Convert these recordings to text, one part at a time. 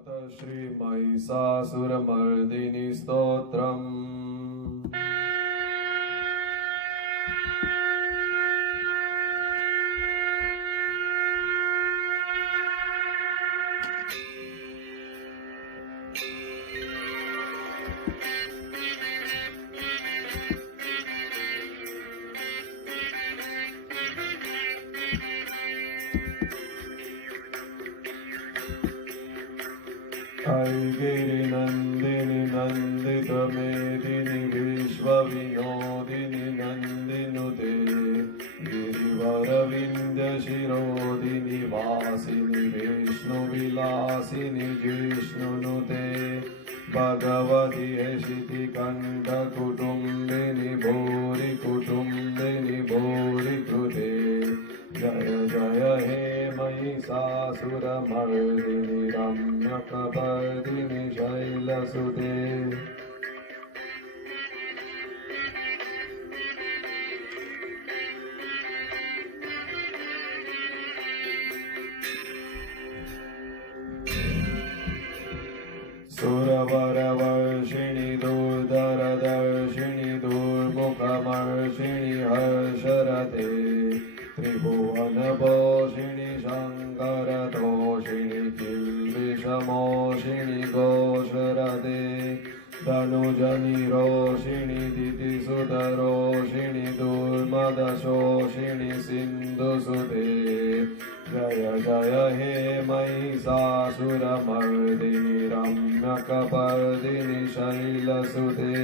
अथ श्रीमहिषासुरमर्दिनी स्तोत्रम्। गिरिनन्दिनि नन्दितमेदिनि विश्वविनोदिनि नन्दिनुते गिरिवरविन्द्यशिरोदिनि वासिनि विष्णुविलासिनि जिष्णुनुते भगवति यशितिकण्ठकुटुम्बिनि भूरि कुटुम्बिनि भूरि कृते जय जय हे महिषासुरमर्दिनि रम्यकपर्दिनि शैलसुते। सुरवरवर्षिणि दुर्धरदर्शिनि दुर्मुखमर्षिणि हर्षरते त्रिभुवनपोषिणि शङ्करतोषिणि किल्बिषमोषिणि घोषरते धनुजनिरोषिणि दितिसुतरोषिणि दुर्मदशोषिणि सिन्धुसुते जय जय हे महिषासुरमर्दिनि रम्यकपर्दिनि शैलसुते।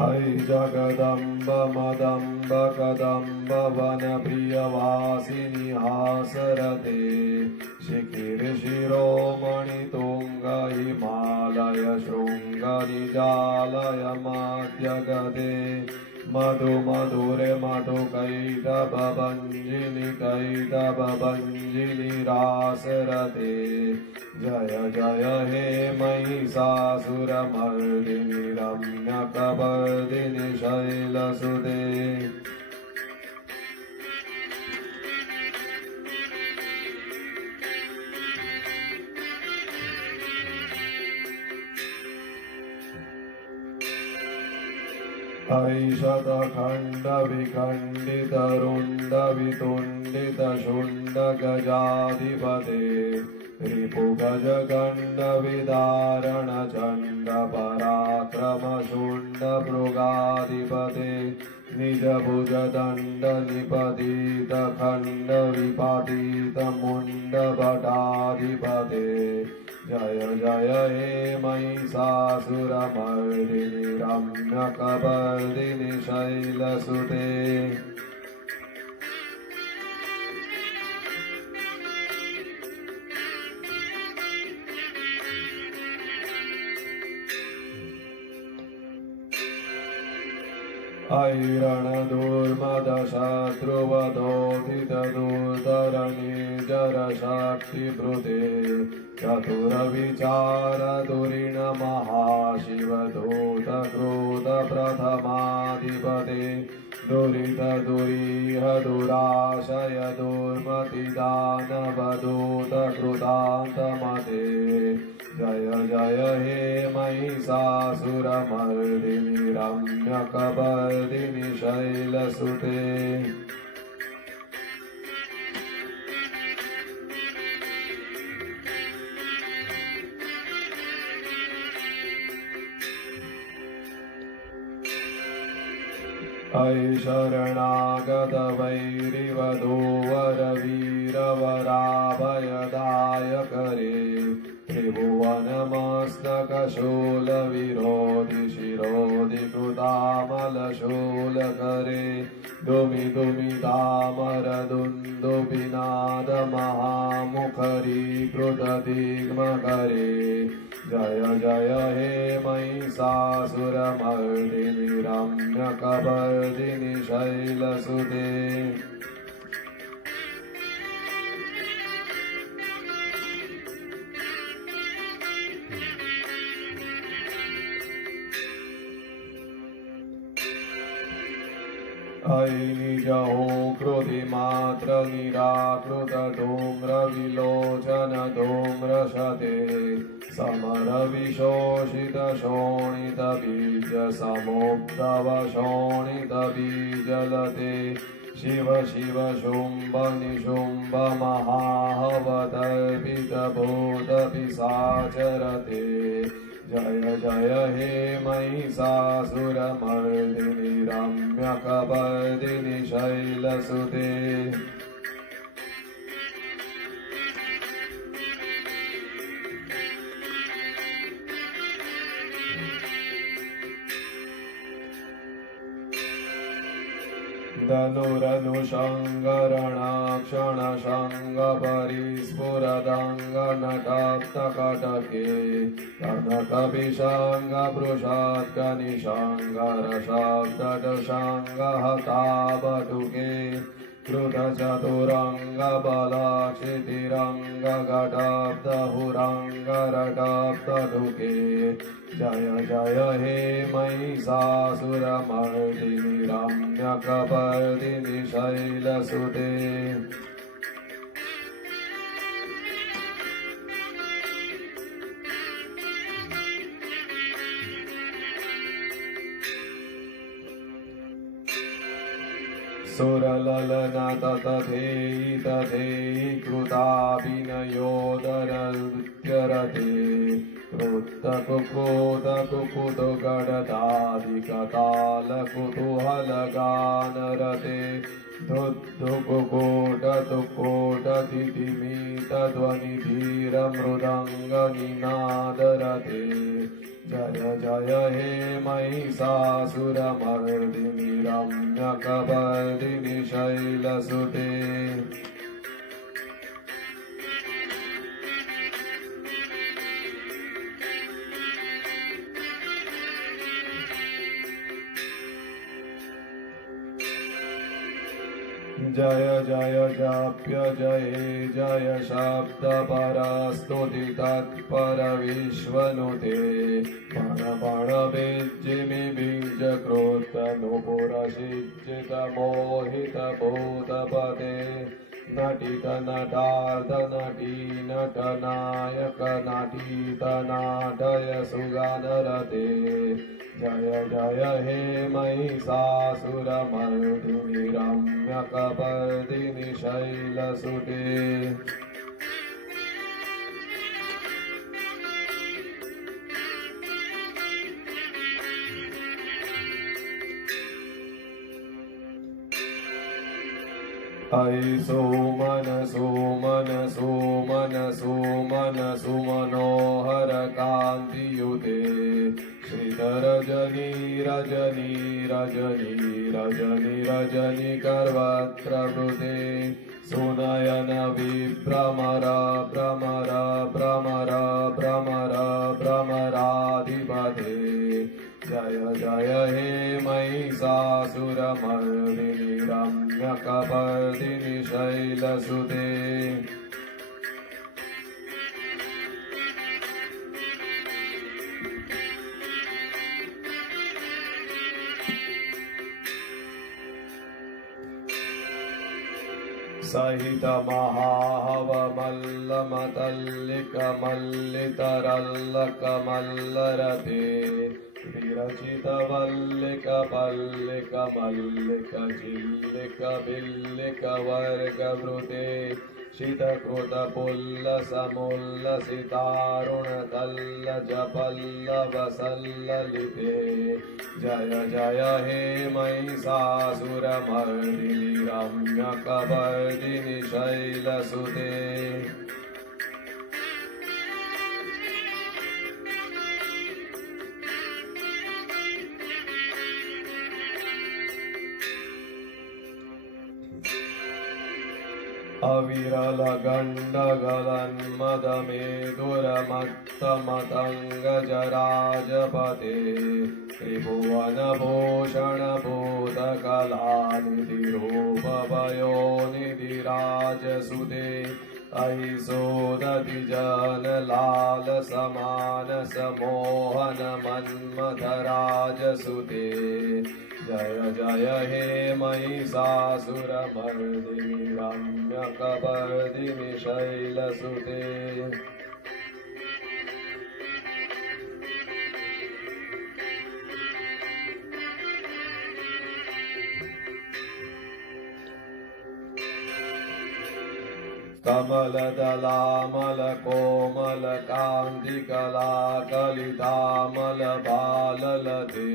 ऐ जगदम्ब मदम्ब कदम्ब वनप्रियवासिनि हासरते शिखिरशिरोमणि तुङ्ग हिमालय शृङ्ग निजालय मध्यगते मधु मधुरे मधुकैटभञ्जिनि रासरते जय जय हे महिषासुरमर्दिनि रम्यकपर्दिनि शैलसुते। ऐशतखण्डविखण्डितरुण्डवितुण्डितशुण्डगजाधिपते रिपुगजगण्डविदारणचण्डपराक्रमशुण्डमृगाधिपते निजभुजदण्डनिपतितखण्डविपातितमुण्डभटाधिपते जय जय हे महिषासुरमर्दिनि रम्यकपर्दिनि शैलसुते। ऐरणदुर्मदशत्रुवधोदितदुर्धरणिर्जरशक्तिभृते चतुरविचारदुरिणमहाशिवधूतक्रोधप्रथमाधिपते दुरितदुरीह दुराशय दुर्मतिदानवदूतकृतान्तमते जय जय हे महिषासुरमर्दिनि रम्यकपर्दिनि शैलसुते। ऐ शरणागतवैरिवधूवरवीरवराभयदायकरे त्रिभुवनमस्तकशूलविरोधि शिरोधिकृतामलशूलकरे दुमि दुमितामरदुन्दुबिनादमहामुखरीकृतदिग्मकरे जय जय हे महिषासुरमर्दिनि रम्यकपर्दिनि शैलसुते। अयि निजहो कृतिमात्र निराकृत धूम्र विलोचन धूम्रशते समर विशोषित शोणित बीज समुद्भव शोणित बीजलते शिव शिव शुंभ निशुंभ महाहवतर्पित भूत पिशाचरते जय जय हे महिषासुरमर्दिनि रम्यकपर्दिनि शैलसुते धनुरनुषङ्गरणाक्षणशङ्गपरिस्फुरदङ्गनटाप्तकटके कनकपिशाङ्गपृषात्कनिशाङ्गरशाब्दशाङ्गहतावटुके कृतचतुरङ्गबलाक्षितिरङ्गघटाब्दहुरङ्गरटाब्दटुके जय जय हे महिषासुरमर्दिनि रम्यकपर्दिनि शैलसुते सुरललना तथेयि तथेयि कृताभिनयोदरनृत्यरते कृत्तकुक्रोधकुकुतगडदादिकतालकुतूहलगानरते धुद्धुकुकूटतुक्कोटतिथिमितध्वनिधीरमृदङ्गनिनादरते जय जय हे महिषासुरमर्दिनि रम्यकपर्दिनि शैलसुते जय जय जाप्य जय जय शब्द परस्तुति तत्पर विश्वनुते पण पण बीजिमि बीज क्रोत नुपुरशिक्षित मोहित भूतपते नटित नटार्थ नटी नट नायक नटीत नाटय सुगानरते जय जय हे महिषासुरमर्दिनि रम्यकपर्दिनि शैलसुते अयि सोमन सोमन सोमन सोमन सुमनोहर कान्तियुते श्रीधरजनी रजनी रजनी रजनी रजनी कर्वत्रवृते सुनयन विभ्रमर भ्रमर भ्रमर भ्रमर भ्रमराधिपते जय जय हे महिषासुरमर्दिनि रम्यकपर्दिनि शैलसुते सहित महाहवमल्लमतल्लिकमल्लितरल्लकमल्लरते विरचित वल्लिक पल्लिक मल्लिक चिल्लिक बिल्लिक वर्गवृते शीतकृत पुल्लसमुल्लसितारुण तल्लज पल्लव सल्ललिते जय जय हे महिषासुरमर्दिनि रम्यकपर्दिनि शैलसुते अविरलगण्डगलन्मदमेदुरमत्तमतङ्गजराजपते त्रिभुवनभूषणभूतकलानिधिरूपभयोनिधिराजसुते अयि सोदति जन लाल समानस मोहन मन्मथराजसुते जय जय हे महिषासुरमर्दिनि रम्यकपर्दिनि शैलसुते कमलदलामलकोमलकान्तिकलाकलितामलबाललते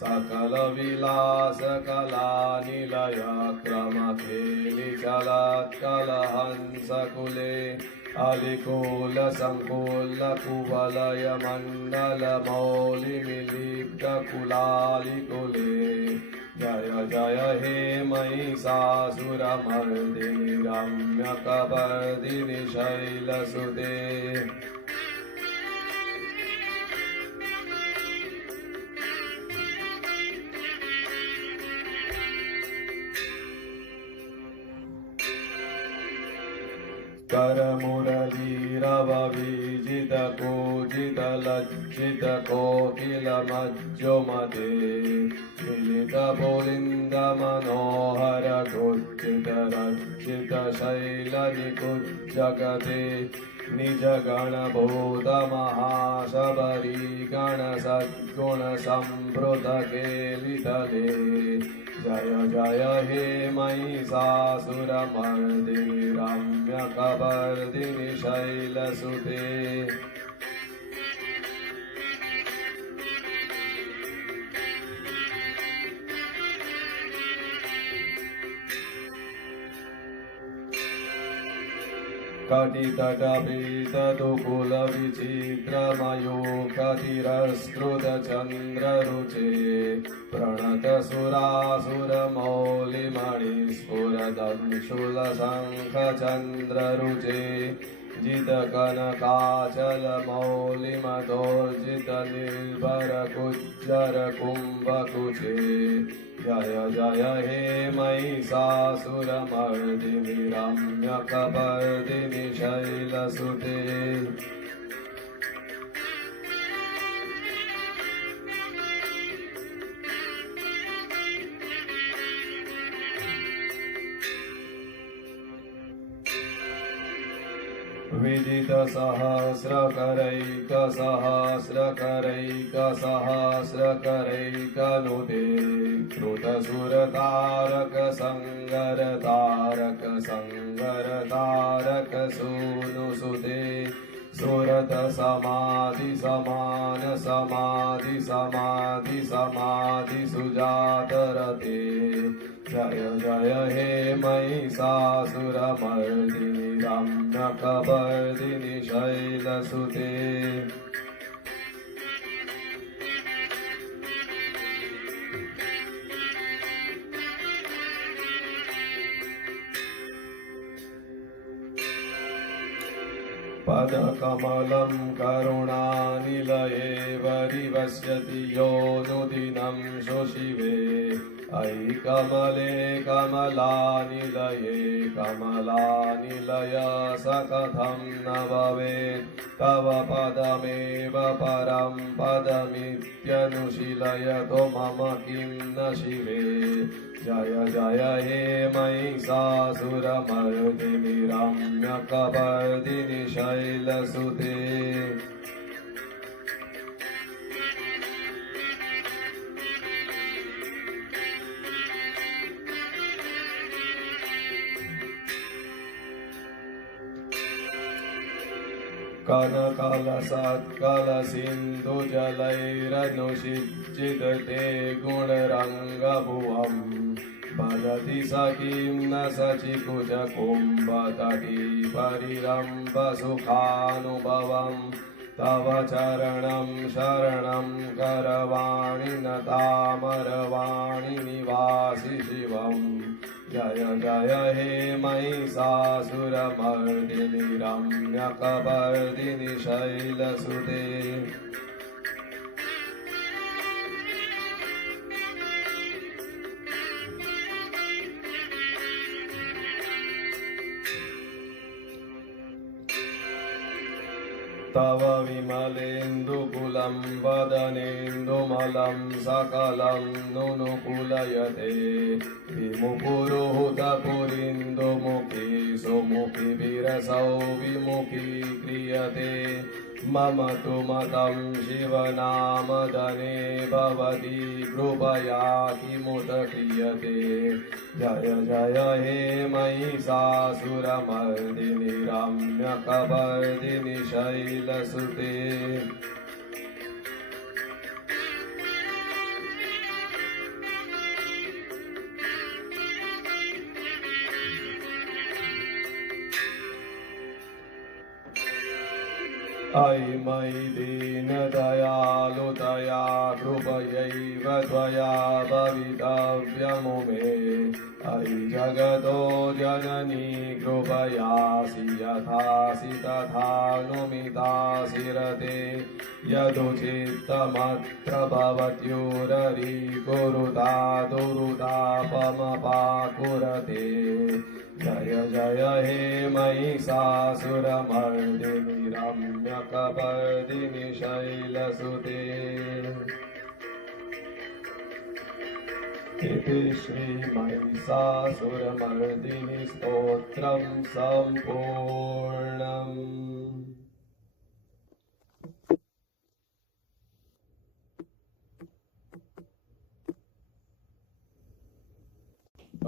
सकलविलासकलानिलयक्रमखेलिचलत्कलहंसकुले अलिकुलसङ्कुलकुवलयमण्डलमौलिमिलिप्तकुलालिकुले जय जय हे महिषासुरमर्दिनि रम्यकपर्दिनि शैलसुते करमुरलीरवविजितकूजितलज्जितकोकिलमज्जुमते मिलितपुलिन्दमनोहरकुज्जितरज्जितशैलनिकुज्जगते निजगणभूतमहाशबरीगणसद्गुणसम्भृतकेलितले जय जय हे महिषासुरमर्दिनि रम्यकपर्दिनि शैलसुते कटितटपीतदुकुलविचित्रमयूखतिरस्कृतचन्द्ररुचे प्रणतसुरासुरमौलिमणिस्फुरदंशुलशङ्खचन्द्ररुचे जितकनकाचलमौलिमदोर्जितनिर्भरकुज्जरकुम्भकुचे जय जय हे महिषासुरमर्दिनि रम्यकपर्दिनि शैलसुते विदितसहस्रकरैकसहस्रकरैकसहस्रकरैकनुते कृतसुरतारकसङ्गरतारकसङ्गरतारकसूनुसुते सुरतसमाधिसमानसमाधिसमाधिसमाधिसुजातरते जय जय हे महिषासुरमर्दिनि रम्यकपर्दिनि शैलसुते पदकमलं करुणानिलये वरिवस्यति योऽनुदिनं शुशिवे अयि कमले कमलानिलये कमलानिलय सकथं न भवेत् तव पदमेव परं पदमित्यनुशीलयतो मम किं न शिवे जय जय हे महिषासुरमर्दिनि रम्यकपर्दिनि शैलसुते कनकलसत्कलसिन्धुजलैरनुषिज्जितते गुणरङ्गभुवम् भजति स किं न सचिकुजकुम्भतटी परिरम्भसुखानुभवम् तव चरणं शरणं करवाणि न तामरवाणि निवासि शिवम् जय जय हे महिषासुरमर्दिनि रम्यकपर्दिनि शैलसुते तव विमलेन्दुकुलं वदनेन्दुमलं सकलं नुनुकुलयते विमुपुरुहुतपुरीन्दुमुखी सुमुखी विरसौ विमुखी क्रियते मम तु मतं शिवनामधने भवति कृपया किमुत क्रियते जय जय हे महिषासुरमर्दिनि रम्यकपर्दिनि शैलसुते अयि मयि दीनदयालुतया कृपयैव त्वया भवितव्यमु मे अयि जगतो जननी कृपयासि यथासि तथानुमितासि रते यदुचित्तमत्र भवत्युररि कुरुता दुरुतापमपाकुरते जय जय हे महिषासुरमर्दिनि रम्यकपर्दिनि शैलसुते इति श्रीमहिषासुरमर्दिनि स्तोत्रं सम्पूर्णम्।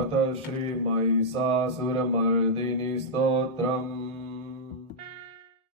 अथ श्री महिषासुरमर्दिनि स्तोत्रम्।